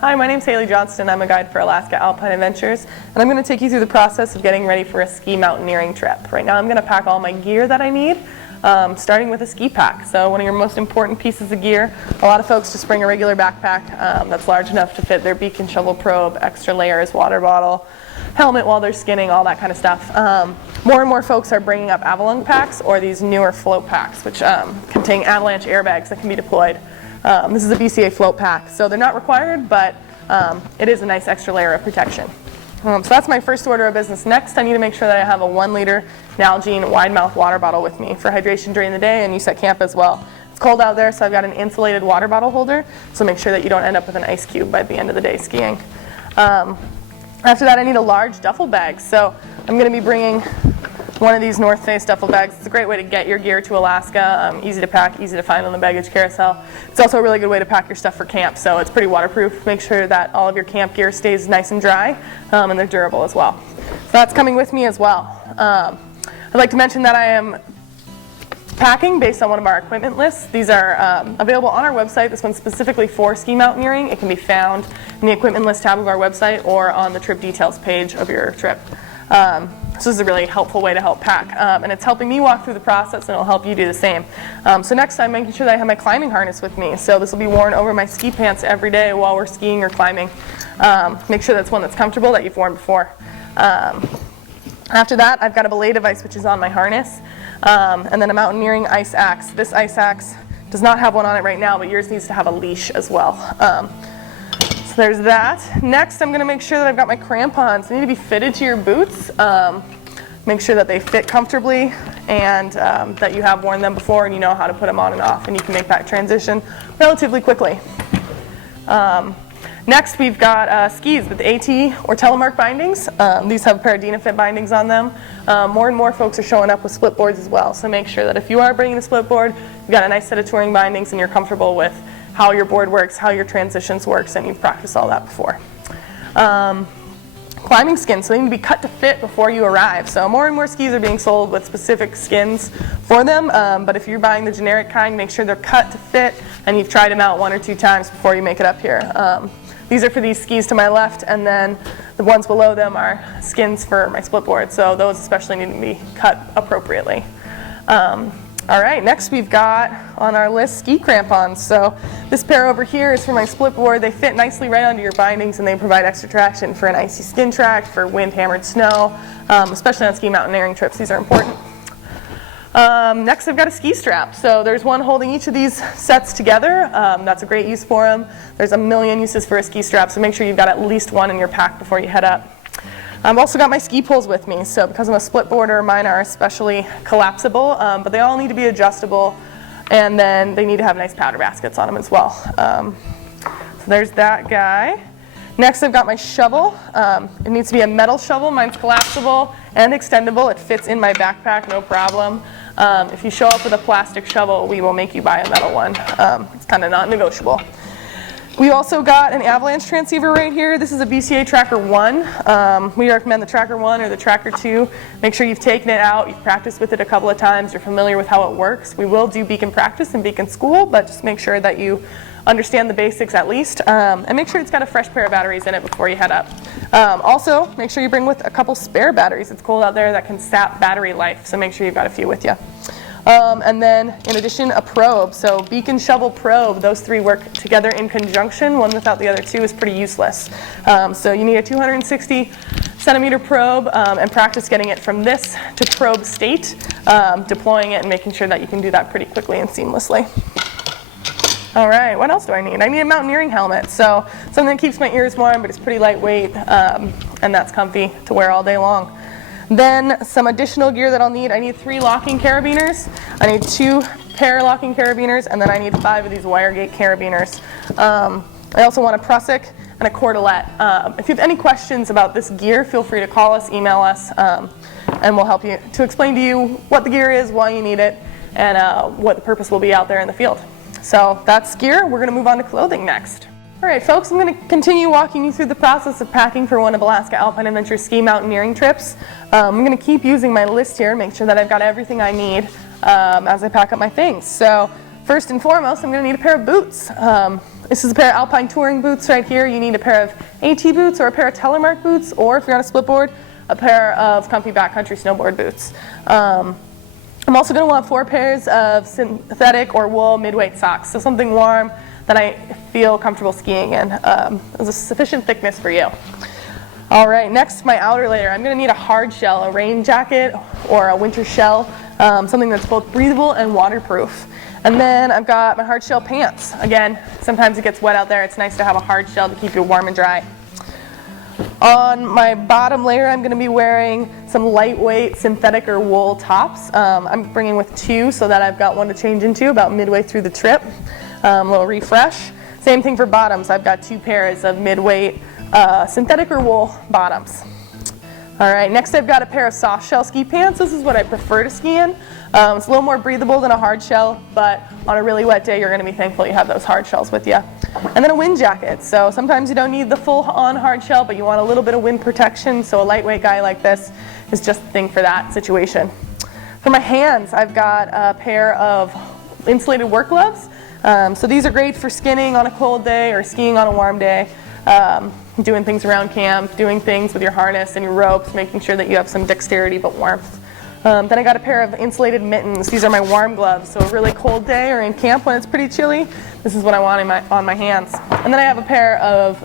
Hi, my name's Haley Johnston. I'm a guide for Alaska Alpine Adventures, and I'm going to take you through the process of getting ready for a ski mountaineering trip. Right now I'm going to pack all my gear that I need, starting with a ski pack. So one of your most important pieces of gear, a lot of folks just bring a regular backpack that's large enough to fit their beacon shovel probe, extra layers, water bottle, helmet while they're skinning, all that kind of stuff. More and more folks are bringing up avalanche packs or these newer float packs, which contain avalanche airbags that can be deployed. This is a BCA float pack, so they're not required, but it is a nice extra layer of protection. So that's my first order of business. Next, I need to make sure that I have a 1 liter Nalgene wide mouth water bottle with me for hydration during the day and use at camp as well. It's cold out there, so I've got an insulated water bottle holder, so make sure that you don't end up with an ice cube by the end of the day skiing. After that, I need a large duffel bag, so I'm going to be bringing one of these North Face duffel bags. It's a great way to get your gear to Alaska, easy to pack, easy to find on the baggage carousel. It's also a really good way to pack your stuff for camp, so it's pretty waterproof. Make sure that all of your camp gear stays nice and dry, and they're durable as well. So that's coming with me as well. I'd like to mention that I am packing based on one of our equipment lists. These are available on our website. This one's specifically for ski mountaineering. It can be found in the equipment list tab of our website or on the trip details page of your trip. This is a really helpful way to help pack, and it's helping me walk through the process, and it'll help you do the same. So next, I'm making sure that I have my climbing harness with me. So this will be worn over my ski pants every day while we're skiing or climbing. Make sure that's one that's comfortable, that you've worn before. After that, I've got a belay device, which is on my harness, and then a mountaineering ice axe. This ice axe does not have one on it right now, but yours needs to have a leash as well. So there's that. Next, I'm going to make sure that I've got my crampons. They need to be fitted to your boots. Make sure that they fit comfortably and that you have worn them before and you know how to put them on and off, and you can make that transition relatively quickly. Next, we've got skis with AT or telemark bindings. These have a pair of Dynafit bindings on them. More and more folks are showing up with split boards as well, so make sure that if you are bringing a split board, you've got a nice set of touring bindings and you're comfortable with how your board works, how your transitions works, and you've practiced all that before. Climbing skins, so they need to be cut to fit before you arrive. So more and more skis are being sold with specific skins for them, but if you're buying the generic kind, make sure they're cut to fit and you've tried them out 1 or 2 times before you make it up here. These are for these skis to my left, and then the ones below them are skins for my split board, so those especially need to be cut appropriately. All right, next we've got on our list ski crampons. So this pair over here is for my split board. They fit nicely right under your bindings and they provide extra traction for an icy skin track, for wind hammered snow, especially on ski mountaineering trips. These are important. Next I've got a ski strap. So there's one holding each of these sets together. That's a great use for them. There's a million uses for a ski strap, so make sure you've got at least one in your pack before you head up. I've also got my ski poles with me, so because I'm a split boarder, mine are especially collapsible, but they all need to be adjustable, and then they need to have nice powder baskets on them as well. So there's that guy. Next I've got my shovel. It needs to be a metal shovel. Mine's collapsible and extendable. It fits in my backpack, no problem. If you show up with a plastic shovel, we will make you buy a metal one. It's kind of non-negotiable. We also got an avalanche transceiver right here. This is a BCA Tracker 1. We recommend the Tracker 1 or the Tracker 2. Make sure you've taken it out, you've practiced with it a couple of times, you're familiar with how it works. We will do beacon practice and beacon school, but just make sure that you understand the basics at least, and make sure it's got a fresh pair of batteries in it before you head up. Also, make sure you bring with a couple spare batteries. It's cold out there, that can sap battery life, so make sure you've got a few with you. And then, in addition, a probe. So beacon, shovel, probe, those 3 work together in conjunction. One without the other 2 is pretty useless. So you need a 260 centimeter probe and practice getting it from this to probe state, deploying it and making sure that you can do that pretty quickly and seamlessly. All right, what else do I need? I need a mountaineering helmet. So something that keeps my ears warm, but it's pretty lightweight, and that's comfy to wear all day long. Then some additional gear that I'll need. I need 3 locking carabiners. I need 2 pair locking carabiners, and then I need 5 of these wire gate carabiners. I also want a prusik and a cordelette. If you have any questions about this gear, feel free to call us, email us, and we'll help you to explain to you what the gear is, why you need it, and what the purpose will be out there in the field. So that's gear. We're going to move on to clothing next. All right, folks, I'm going to continue walking you through the process of packing for one of Alaska Alpine Adventures ski mountaineering trips. I'm going to keep using my list here, make sure that I've got everything I need as I pack up my things. So First and foremost, I'm going to need a pair of boots. This is a pair of Alpine touring boots right here. You need a pair of AT boots or a pair of Telemark boots, or if you're on a split board, a pair of comfy backcountry snowboard boots. I'm also going to want 4 pairs of synthetic or wool mid-weight socks, so something warm that I feel comfortable skiing in. Is a sufficient thickness for you. All right, next, my outer layer. I'm going to need a hard shell, a rain jacket or a winter shell, something that's both breathable and waterproof. And then I've got my hard shell pants. Again, sometimes it gets wet out there. It's nice to have a hard shell to keep you warm and dry. On my bottom layer, I'm going to be wearing some lightweight synthetic or wool tops. I'm bringing with 2 so that I've got one to change into about midway through the trip. A little refresh. Same thing for bottoms. I've got 2 pairs of midweight synthetic or wool bottoms. All right, next I've got a pair of soft shell ski pants. This is what I prefer to ski in. It's a little more breathable than a hard shell, but on a really wet day, you're going to be thankful you have those hard shells with you. And then a wind jacket. So sometimes you don't need the full-on hard shell, but you want a little bit of wind protection. So a lightweight guy like this is just the thing for that situation. For my hands, I've got a pair of insulated work gloves. So these are great for skinning on a cold day or skiing on a warm day. Doing things around camp, doing things with your harness and your ropes, making sure that you have some dexterity but warmth. Then I got a pair of insulated mittens. These are my warm gloves, so a really cold day or in camp when it's pretty chilly, this is what I want on my hands. And then I have a pair of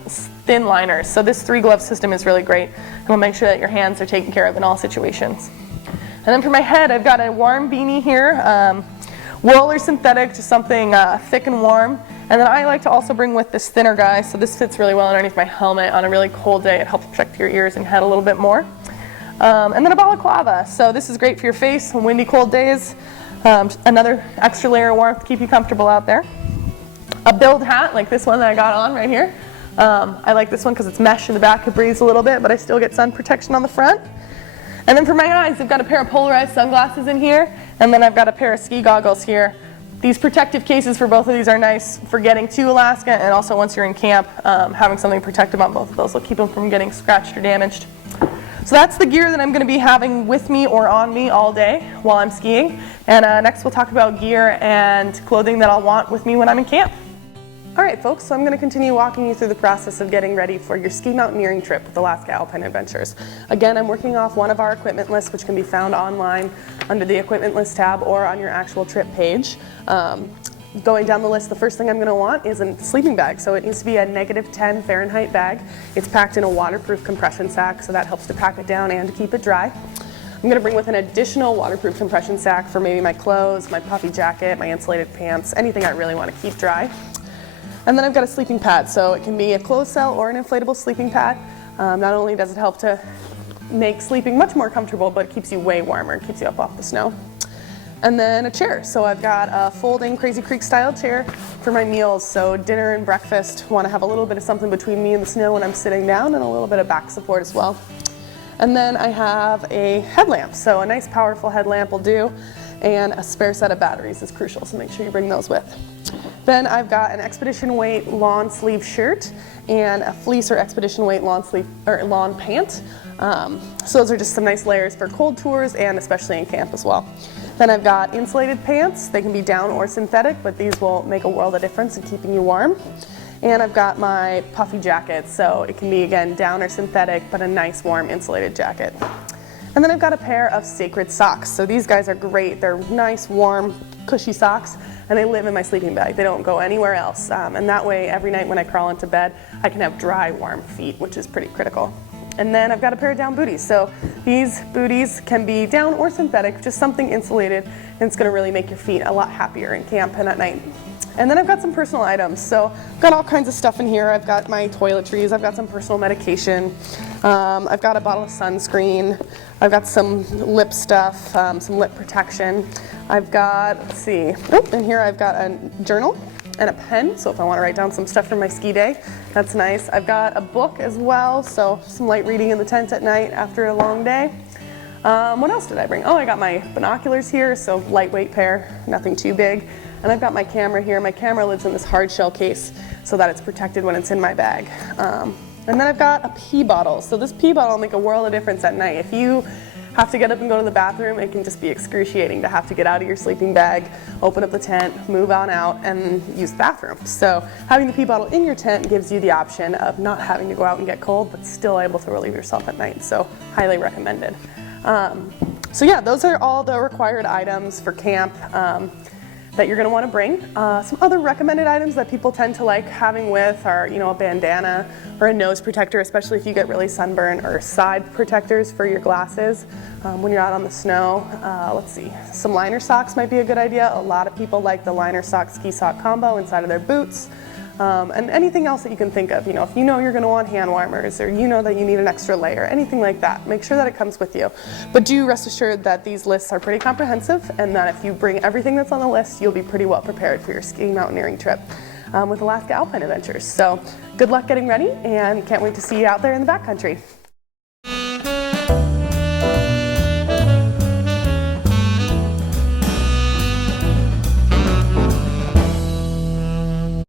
thin liners. So this 3-glove system is really great. It'll make sure that your hands are taken care of in all situations. And then for my head, I've got a warm beanie here. Wool or synthetic, just something thick and warm. And then I like to also bring with this thinner guy, so this fits really well underneath my helmet on a really cold day. It helps protect your ears and head a little bit more. And then a balaclava, so this is great for your face on windy, cold days. Another extra layer of warmth to keep you comfortable out there. A build hat, like this one that I got on right here. I like this one because it's mesh in the back, it breathes a little bit, but I still get sun protection on the front. And then for my eyes, I've got a pair of polarized sunglasses in here, and then I've got a pair of ski goggles here. These protective cases for both of these are nice for getting to Alaska, and also once you're in camp, having something protective on both of those will keep them from getting scratched or damaged. So that's the gear that I'm going to be having with me or on me all day while I'm skiing. And next we'll talk about gear and clothing that I'll want with me when I'm in camp. All right, folks, so I'm going to continue walking you through the process of getting ready for your ski mountaineering trip with Alaska Alpine Adventures. Again, I'm working off one of our equipment lists, which can be found online under the equipment list tab or on your actual trip page. Going down the list, the first thing I'm going to want is a sleeping bag. So it needs to be a -10 Fahrenheit bag. It's packed in a waterproof compression sack, so that helps to pack it down and to keep it dry. I'm going to bring with an additional waterproof compression sack for maybe my clothes, my puffy jacket, my insulated pants, anything I really want to keep dry. And then I've got a sleeping pad, so it can be a closed cell or an inflatable sleeping pad. Not only does it help to make sleeping much more comfortable, but it keeps you way warmer, it keeps you up off the snow. And then a chair. So I've got a folding Crazy Creek style chair for my meals. So dinner and breakfast, want to have a little bit of something between me and the snow when I'm sitting down, and a little bit of back support as well. And then I have a headlamp. So a nice powerful headlamp will do, and a spare set of batteries is crucial, so make sure you bring those with. Then I've got an expedition weight lawn sleeve shirt and a fleece or expedition weight lawn sleeve or lawn pant. So those are just some nice layers for cold tours and especially in camp as well. Then I've got insulated pants. They can be down or synthetic, but these will make a world of difference in keeping you warm. And I've got my puffy jacket, so it can be again down or synthetic, but a nice warm insulated jacket. And then I've got a pair of Sacred socks. So these guys are great. They're nice, warm, cushy socks, and they live in my sleeping bag. They don't go anywhere else. And that way, every night when I crawl into bed, I can have dry, warm feet, which is pretty critical. And then I've got a pair of down booties. So these booties can be down or synthetic, just something insulated, and it's gonna really make your feet a lot happier in camp and at night. And then I've got some personal items. So I've got all kinds of stuff in here. I've got my toiletries, I've got some personal medication, I've got a bottle of sunscreen, I've got some lip stuff, some lip protection. I've got, let's see, in here I've got a journal and a pen, so if I want to write down some stuff from my ski day, that's nice. I've got a book as well, so some light reading in the tent at night after a long day. What else did I bring? Oh, I got my binoculars here, so lightweight pair, nothing too big. And I've got my camera here. My camera lives in this hard shell case so that it's protected when it's in my bag. And then I've got a pee bottle. So this pee bottle will make a world of difference at night. If you have to get up and go to the bathroom, it can just be excruciating to have to get out of your sleeping bag, open up the tent, move on out, and use the bathroom. So having the pee bottle in your tent gives you the option of not having to go out and get cold, but still able to relieve yourself at night. So highly recommended. So yeah, those are all the required items for camp that you're going to want to bring. Some other recommended items that people tend to like having with are, you know, a bandana or a nose protector, especially if you get really sunburned, or side protectors for your glasses when you're out on the snow. Let's see, some liner socks might be a good idea. A lot of people like the liner sock ski sock combo inside of their boots. And anything else that you can think of, you know, if you know you're going to want hand warmers, or you know that you need an extra layer, anything like that, make sure that it comes with you. But do rest assured that these lists are pretty comprehensive, and that if you bring everything that's on the list, you'll be pretty well prepared for your ski mountaineering trip with Alaska Alpine Adventures. So good luck getting ready, and can't wait to see you out there in the backcountry.